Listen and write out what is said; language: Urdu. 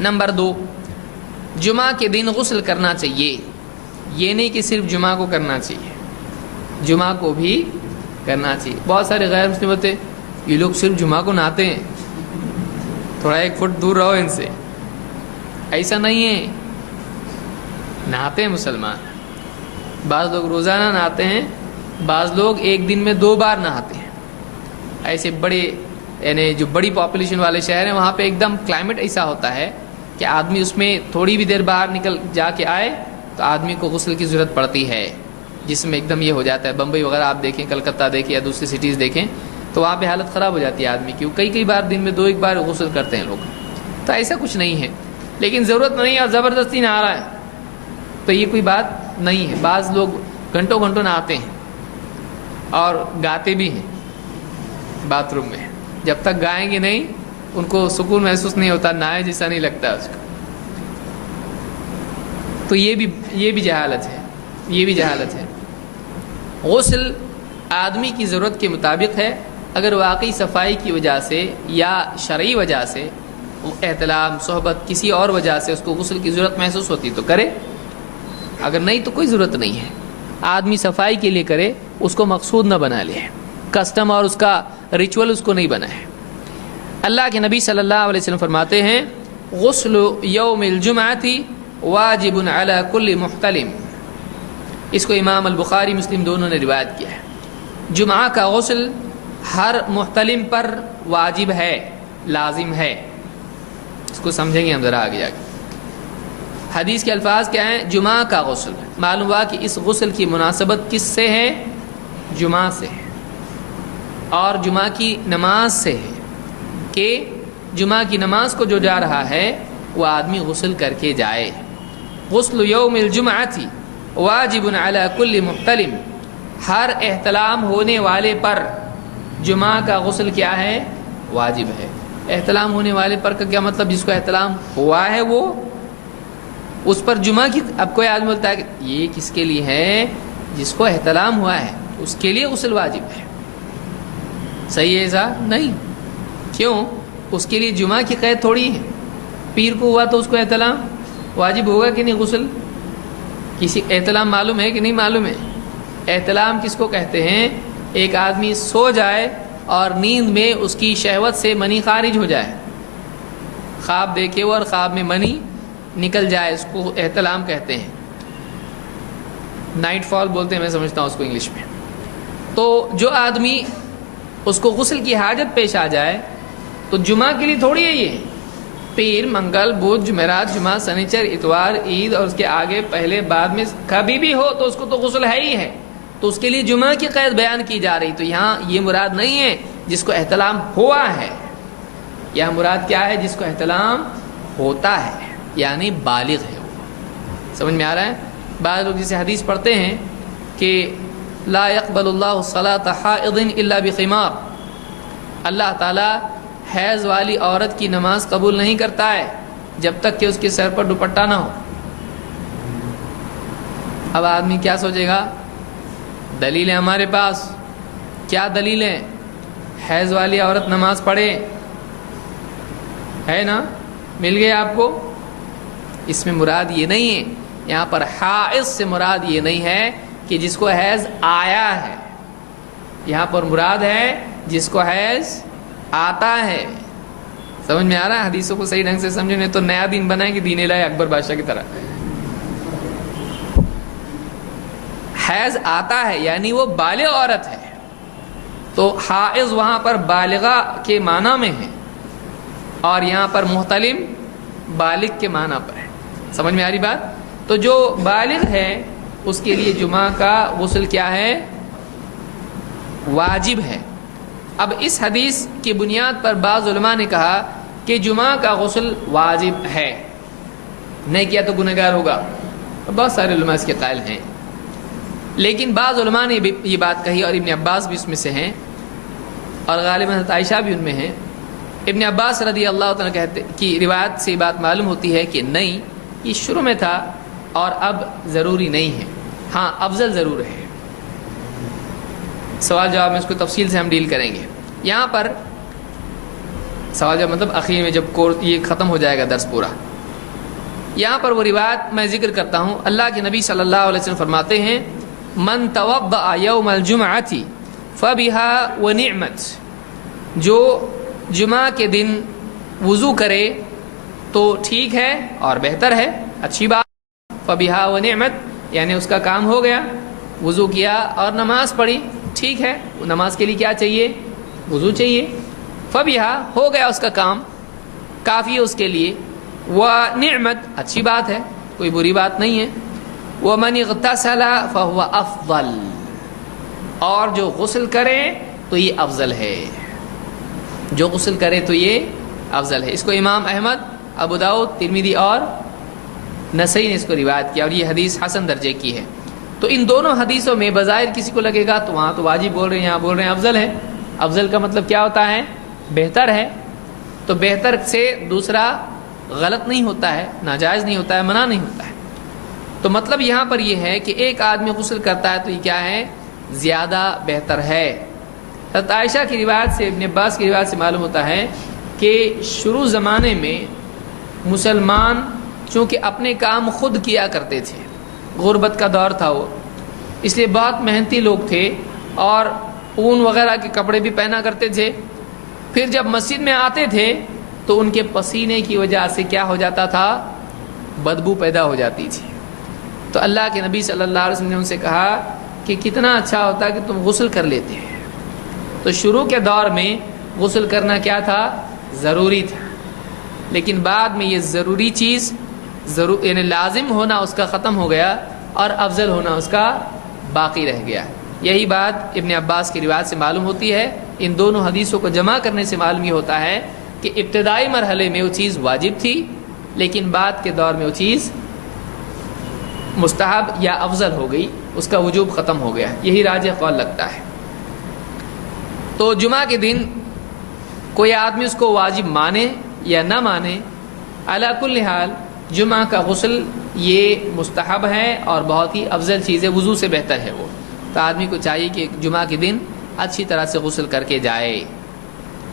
نمبر 2، جمعہ کے دن غسل کرنا چاہیے، یہ نہیں کہ صرف جمعہ کو کرنا چاہیے، جمعہ کو بھی کرنا چاہیے۔ بہت سارے غیر مسلم ہوتے یہ لوگ صرف جمعہ کو نہاتے ہیں، تھوڑا 1 فٹ دور رہو ان سے، ایسا نہیں ہے، نہاتے ہیں مسلمان، بعض لوگ روزانہ نہاتے ہیں، بعض لوگ ایک دن میں 2 بار نہاتے ہیں۔ ایسے بڑے یعنی جو بڑی پاپولیشن والے شہر ہیں وہاں پہ ایک دم کلائمیٹ ایسا ہوتا ہے کہ آدمی اس میں تھوڑی بھی دیر باہر نکل جا کے آئے تو آدمی کو غسل کی ضرورت پڑتی ہے، جس میں ایک دم یہ ہو جاتا ہے۔ بمبئی وغیرہ آپ دیکھیں، کلکتہ دیکھیں یا دوسری سٹیز دیکھیں تو وہاں پہ حالت خراب ہو جاتی ہے آدمی کی، کئی بار دن میں 2 بار غسل کرتے ہیں لوگ۔ تو ایسا کچھ نہیں ہے، لیکن ضرورت نہیں ہے اور زبردستی نہا رہا ہے تو یہ کوئی بات نہیں ہے۔ بعض لوگ گھنٹوں نہاتے ہیں اور گاتے بھی ہیں باتھ روم میں، جب تک گائیں گے نہیں ان کو سکون محسوس نہیں ہوتا، نہائے جیسا نہیں لگتا اس کو۔ تو یہ بھی جہالت ہے، یہ بھی جہالت ہے۔ غسل آدمی کی ضرورت کے مطابق ہے، اگر واقعی صفائی کی وجہ سے یا شرعی وجہ سے، احتلام، صحبت، کسی اور وجہ سے اس کو غسل کی ضرورت محسوس ہوتی تو کرے، اگر نہیں تو کوئی ضرورت نہیں ہے۔ آدمی صفائی کے لیے کرے، اس کو مقصود نہ بنا لے، کسٹم اور اس کا ریچول اس کو نہیں بنا ہے۔ اللہ کے نبی صلی اللہ علیہ وسلم فرماتے ہیں غسل یوم الجمعۃ واجب علی کل محتلم، اس کو امام البخاری مسلم دونوں نے روایت کیا ہے۔ جمعہ کا غسل ہر محتلم پر واجب ہے، لازم ہے۔ اس کو سمجھیں گے ہم ذرا آگے آگے۔ حدیث کے الفاظ کیا ہیں؟ جمعہ کا غسل، معلوم ہوا کہ اس غسل کی مناسبت کس سے ہے؟ جمعہ سے ہے، اور جمعہ کی نماز سے ہے، کہ جمعہ کی نماز کو جو جا رہا ہے وہ آدمی غسل کر کے جائے۔ غسل یوم الجمعۃ واجب علی کل محتلم، ہر احتلام ہونے والے پر جمعہ کا غسل کیا ہے؟ واجب ہے۔ احتلام ہونے والے پر کا کیا مطلب؟ جس کو احتلام ہوا ہے وہ، اس پر جمعہ کی، اب کوئی آدمی بولتا ہے کہ یہ کس کے لیے ہے؟ جس کو احتلام ہوا ہے اس کے لیے غسل واجب ہے۔ صحیح ہے ایسا نہیں؟ کیوں؟ اس کے لیے جمعہ کی قید تھوڑی ہے، پیر کو ہوا تو اس کو احتلام واجب ہوگا کہ نہیں غسل؟ کسی احتلام معلوم ہے کہ نہیں معلوم ہے؟ احتلام کس کو کہتے ہیں؟ ایک آدمی سو جائے اور نیند میں اس کی شہوت سے منی خارج ہو جائے، خواب دیکھے وہ اور خواب میں منی نکل جائے، اس کو احتلام کہتے ہیں۔ نائٹ فال بولتے ہیں، میں سمجھتا ہوں اس کو انگلش میں۔ تو جو آدمی اس کو غسل کی حاجت پیش آ جائے تو جمعہ کے لیے تھوڑی ہے، یہ پیر، منگل، بدھ، جمعرات، جمعہ، سنیچر، اتوار، عید اور اس کے آگے پہلے بعد میں کبھی بھی ہو تو اس کو تو غسل ہے ہی ہے، تو اس کے لیے جمعہ کی قید بیان کی جا رہی۔ تو یہاں یہ مراد نہیں ہے جس کو احتلام ہوا ہے، یہاں مراد کیا ہے؟ جس کو احتلام ہوتا ہے، یعنی بالغ ہے وہ۔ سمجھ میں آ رہا ہے؟ بعض لوگ جسے حدیث پڑھتے ہیں کہ لا يقبل اللہ صلاۃ حائض الا بخمار، اللہ تعالیٰ حیض والی عورت کی نماز قبول نہیں کرتا ہے جب تک کہ اس کے سر پر دوپٹہ نہ ہو۔ اب آدمی کیا سوچے گا؟ دلیل ہے ہمارے پاس، کیا دلیل ہے؟ حیض والی عورت نماز پڑھے، ہے نا؟ مل گئے آپ کو؟ اس میں مراد یہ نہیں ہے، یہاں پر حائض سے مراد یہ نہیں ہے کہ جس کو حیض آیا ہے، یہاں پر مراد ہے جس کو حیض آتا ہے۔ سمجھ میں آ رہا ہے؟ حدیثوں کو صحیح ڈھنگ سے سمجھو، نہیں تو نیا دین بنائیں گے، دین الہی اکبر بادشاہ کی طرح۔ حیض آتا ہے یعنی وہ بالغ عورت ہے، تو حائض وہاں پر بالغہ کے معنی میں ہے، اور یہاں پر محتلم بالغ کے معنی پر ہے۔ سمجھ میں آ رہی بات؟ تو جو بالغ ہے اس کے لیے جمعہ کا غسل کیا ہے؟ واجب ہے۔ اب اس حدیث کی بنیاد پر بعض علماء نے کہا کہ جمعہ کا غسل واجب ہے، نہیں کیا تو گنہگار ہوگا، بہت سارے علماء اس کے قائل ہیں، لیکن بعض علماء نے بھی یہ بات کہی، اور ابن عباس بھی اس میں سے ہیں، اور غالباً حضرت عائشہ بھی ان میں ہیں۔ ابن عباس رضی اللہ تعالیٰ کہتے کی روایت سے بات معلوم ہوتی ہے کہ نہیں، یہ شروع میں تھا اور اب ضروری نہیں ہے، ہاں افضل ضرور ہے۔ سوال جواب میں اس کو تفصیل سے ہم ڈیل کریں گے۔ یہاں پر سوال جب مطلب اخیر میں جب کورس یہ ختم ہو جائے گا درس پورا. یہاں پر وہ روایت میں ذکر کرتا ہوں. اللہ کے نبی صلی اللہ علیہ وسلم فرماتے ہیں من توضأ یوم الجمعۃ فبها ونعمت، جو جمعہ کے دن وضو کرے تو ٹھیک ہے اور بہتر ہے، اچھی بات. فبها ونعمت یعنی اس کا کام ہو گیا، وضو کیا اور نماز پڑھی، ٹھیک ہے. نماز کے لیے کیا چاہیے؟ وضو چاہیے. فبها ہو گیا اس کا کام، کافی ہے اس کے لیے. ونعمت اچھی بات ہے، کوئی بری بات نہیں ہے. ومن اغتسل فهو افضل، اور جو غسل کرے تو یہ افضل ہے، جو غسل کرے تو یہ افضل ہے. اس کو امام احمد، ابو داؤد، ترمذی اور نسائی نے اس کو روایت کیا اور یہ حدیث حسن درجے کی ہے. تو ان دونوں حدیثوں میں بظاہر کسی کو لگے گا تو وہاں تو واجب بول رہے ہیں، یہاں بول رہے ہیں افضل ہے. افضل کا مطلب کیا ہوتا ہے؟ بہتر ہے. تو بہتر سے دوسرا غلط نہیں ہوتا ہے، ناجائز نہیں ہوتا ہے، منع نہیں ہوتا ہے. تو مطلب یہاں پر یہ ہے کہ ایک آدمی غسل کرتا ہے تو یہ کیا ہے؟ زیادہ بہتر ہے. حضرت عائشہ کی روایت سے، ابن عباس کی روایت سے معلوم ہوتا ہے کہ شروع زمانے میں مسلمان چونکہ اپنے کام خود کیا کرتے تھے، غربت کا دور تھا وہ، اس لیے بہت محنتی لوگ تھے اور اون وغیرہ کے کپڑے بھی پہنا کرتے تھے. پھر جب مسجد میں آتے تھے تو ان کے پسینے کی وجہ سے کیا ہو جاتا تھا؟ بدبو پیدا ہو جاتی تھی. تو اللہ کے نبی صلی اللہ علیہ وسلم نے ان سے کہا کہ کتنا اچھا ہوتا کہ تم غسل کر لیتے ہیں. تو شروع کے دور میں غسل کرنا کیا تھا؟ ضروری تھا. لیکن بعد میں یہ ضروری چیز یعنی لازم ہونا اس کا ختم ہو گیا اور افضل ہونا اس کا باقی رہ گیا. یہی بات ابن عباس کی روایت سے معلوم ہوتی ہے. ان دونوں حدیثوں کو جمع کرنے سے معلوم یہ ہوتا ہے کہ ابتدائی مرحلے میں وہ چیز واجب تھی، لیکن بعد کے دور میں وہ چیز مستحب یا افضل ہو گئی، اس کا وجوب ختم ہو گیا. یہی راجح قول لگتا ہے. تو جمعہ کے دن کوئی آدمی اس کو واجب مانے یا نہ مانے، علی کل حال جمعہ کا غسل یہ مستحب ہے اور بہت ہی افضل چیز ہے، وضو سے بہتر ہے وہ. تو آدمی کو چاہیے کہ جمعہ کے دن اچھی طرح سے غسل کر کے جائے.